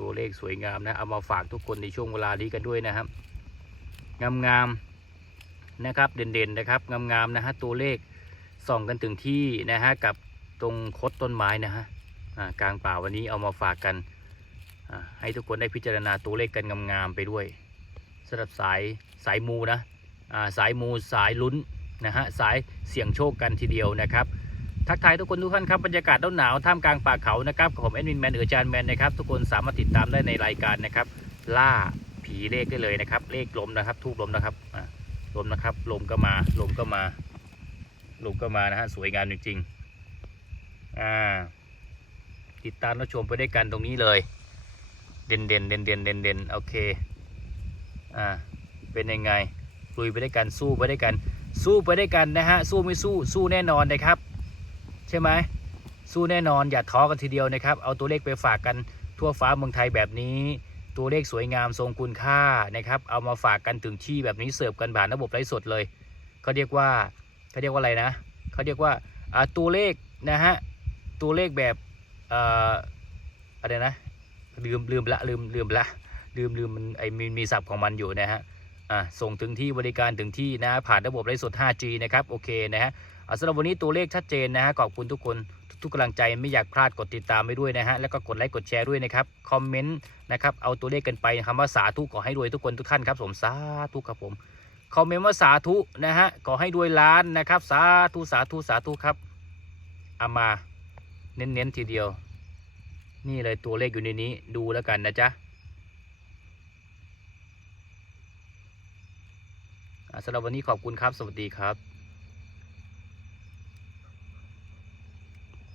ตัวเลขสวยงามนะ เอามาฝากทุกคนในช่วงเวลานี้กันด้วยนะครับ งามๆนะครับ เด่นๆนะครับ งามๆนะฮะ ตัวเลขส่องกันถึงที่นะฮะ กับตรงคดต้นไม้นะฮะอ่ากลางป่าวันนี้เอามาฝากกันอ่าให้ทุกคนได้พิจารณาตัวเลขกันงามๆไปด้วยสำหรับสายสายมูนะอ่าสายมูสายลุ้นนะฮะ สายเสี่ยงโชคกันทีเดียวนะครับ ทักทายทุกคนทุกท่านครับบรรยากาศหนาวท่ามกลางป่าเขานะครับกับผมแอดมินแมนเออจานแมนนะครับทุกคนสามารถติดตามได้ในรายการนะครับ ล่าผีเลขได้เลยนะครับ เลขลมนะครับ ทูบลมนะครับลมนะครับ ลมก็มาลมก็มา ลมก็มานะฮะสวยงามจริงๆอ่าติดตามรับชมไปด้วยกันตรงนี้เลย เด่นเด่นเด่นเด่นเด่นเด่นโอเคอ่าเป็นยังไงลุยไปด้วยกันสู้ไปด้วยกัน สู้ไปด้วยกันนะฮะสู้ไม่สู้สู้แน่นอนนะครับ ใช่ไหมสู้แน่นอนอย่าท้อกันทีเดียวนะครับ เอาตัวเลขไปฝากกันทั่วฟ้าเมืองไทยแบบนี้ ตัวเลขสวยงามทรงคุณค่านะครับ เอามาฝากกันถึงที่แบบนี้เสิร์ฟกันผ่านระบบไลฟ์สดเลยเขาเรียกว่าเขาเรียกว่าอะไรนะเขาเรียกว่าตัวเลขนะฮะตัวเลขแบบอ่ออะไรนะลืมลืมละลืมลืมละลืมลืมมันไอมีมีศัพท์ของมันอยู่นะฮะอ่าส่งถึงที่บริการถึงที่นะผ่านระบบไลฟ์สด 5G นะครับโอเคนะฮะ สำหรับวันนี้ตัวเลขชัดเจนนะฮะขอบคุณทุกคนทุกกำลังใจไม่อยากพลาดกดติดตามไปด้วยนะฮะแล้วก็กดไลค์กดแชร์ด้วยนะครับคอมเมนต์นะครับเอาตัวเลขกันไปคำว่าสาธุขอให้รวยทุกคนทุกท่านครับผมสาธุครับผมคอมเมนต์ว่าสาธุนะฮะขอให้รวยล้านนะครับสาธุสาธุสาธุครับเอามาเน้นๆทีเดียว นี่เลยตัวเลขอยู่ในนี้ดูแล้วกันนะจ๊ะสำหรับวันนี้ขอบคุณครับ สวัสดีครับ